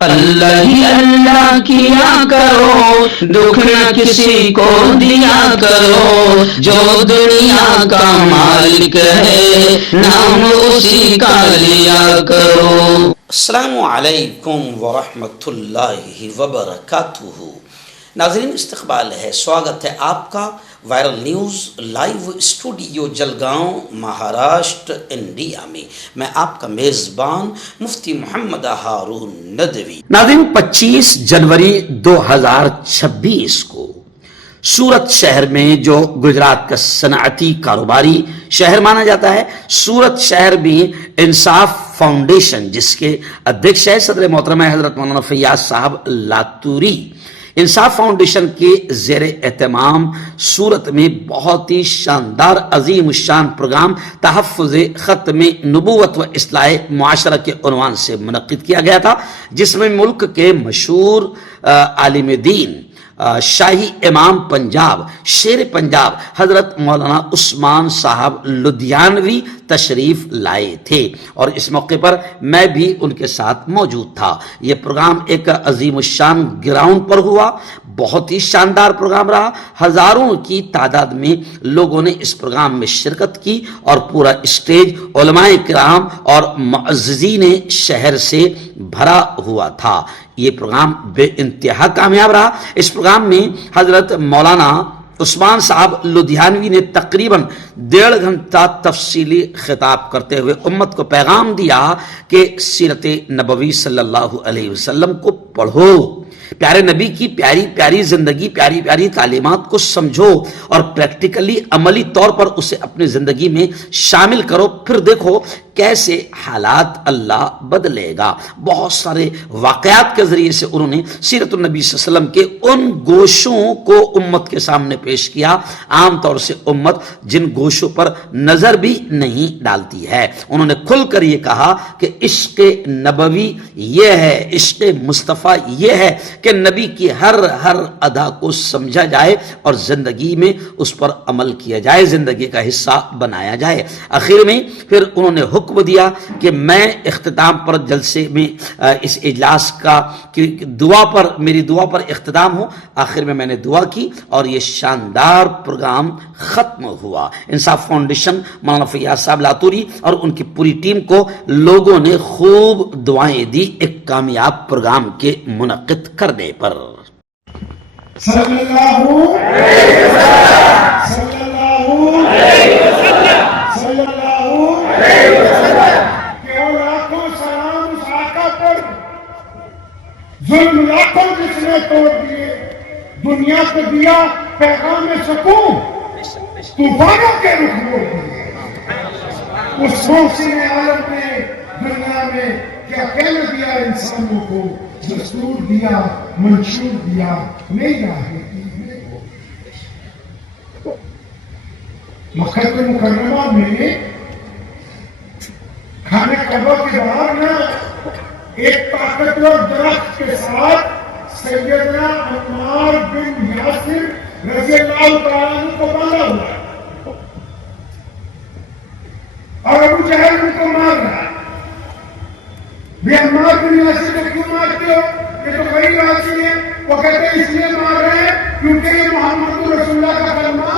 اللہ ہی اللہ کیا کرو، دکھ نہ کسی کو دیا کرو، جو دنیا کا مالک ہے نام اسی کا لیا کرو۔ السلام علیکم ورحمۃ اللہ وبرکاتہ۔ ناظرین، استقبال ہے، سواگت ہے آپ کا viral news live studio Jalgaon Maharashtra India میں۔ میں آپ کا میزبان مفتی محمد ہارون ندوی۔ ناظرین، 25 جنوری 2026 کو سورت شہر میں، جو گجرات کا صنعتی کاروباری شہر مانا جاتا ہے، سورت شہر میں انصاف فاؤنڈیشن، جس کے ادھیکش ہے صدر محترمہ حضرت مولانا فیاض صاحب لاتوری، انصاف فاؤنڈیشن کے زیر اہتمام سورت میں بہت ہی شاندار عظیم الشان پروگرام تحفظ ختم نبوت و اصلاح معاشرہ کے عنوان سے منعقد کیا گیا تھا، جس میں ملک کے مشہور عالم دین، شاہی امام پنجاب، شیر پنجاب حضرت مولانا عثمان صاحب لدھیانوی تشریف لائے تھے، اور اس موقع پر میں بھی ان کے ساتھ موجود تھا۔ یہ پروگرام ایک عظیم الشان گراؤنڈ پر ہوا، بہت ہی شاندار پروگرام رہا، ہزاروں کی تعداد میں لوگوں نے اس پروگرام میں شرکت کی، اور پورا اسٹیج علماء کرام اور معززین شہر سے بھرا ہوا تھا۔ یہ پروگرام بے انتہا کامیاب رہا۔ اس پروگرام میں حضرت مولانا عثمان صاحب لدھیانوی نے تقریباً 1.5 گھنٹہ تفصیلی خطاب کرتے ہوئے امت کو پیغام دیا کہ سیرت نبوی صلی اللہ علیہ وسلم کو پڑھو، پیارے نبی کی پیاری پیاری زندگی، پیاری پیاری تعلیمات کو سمجھو، اور پریکٹیکلی عملی طور پر اسے اپنی زندگی میں شامل کرو، پھر دیکھو کیسے حالات اللہ بدلے گا۔ بہت سارے واقعات کے ذریعے سے انہوں نے سیرت النبی صلی اللہ علیہ وسلم کے ان گوشوں کو امت کے سامنے پیش کیا، عام طور سے امت جن گوشوں پر نظر بھی نہیں ڈالتی ہے۔ انہوں نے کھل کر یہ کہا کہ عشق نبوی یہ ہے، عشق مصطفیٰ یہ ہے کہ نبی کی ہر ادا کو سمجھا جائے اور زندگی میں اس پر عمل کیا جائے، زندگی کا حصہ بنایا جائے۔ آخر میں پھر انہوں نے حکم دیا کہ میں اختتام پر جلسے میں اس اجلاس کا دعا پر، میری دعا پر اختتام ہو۔ آخر میں نے دعا کی اور یہ شاندار پروگرام ختم ہوا۔ انصاف فاؤنڈیشن مولانا فیاض صاحب لاتوری اور ان کی پوری ٹیم کو لوگوں نے خوب دعائیں دی ایک کامیاب پروگرام کے منعقد کرنے پر۔ صلی اللہ علیہ وسلم، صلی اللہ علیہ وسلم، صلی اللہ علیہ وسلم، کہ وہ لاکھوں سلام اس آقا پر، ظلم لاکھوں جس نے توڑ دیے، دنیا کو دیا پیغام سکون، طوفانوں کے رخ موڑ دیے۔ اس محسن عالم نے دنیا میں کیا کہنا دیا انسانوں کو، دستور دیا، منشور دیا، نہیں راہے مکہ مکرمہ میں خانہ کعبہ کے باہر نا ایک طاقتور درخت کے ساتھ سیدنا عمار بن یاسر رضی اللہ تعالیٰ عنہ کو باندھا ہوا ہے، اور ابو جہل ان کو مار رہا ہے۔ بھی عمار بن یاسر کو کیوں مارتے ہو؟ یہ تو غریب آدمی ہے۔ وہ کہتے ہیں اس لیے مار رہے ہیں کیونکہ یہ محمد رسول اللہ کا کلمہ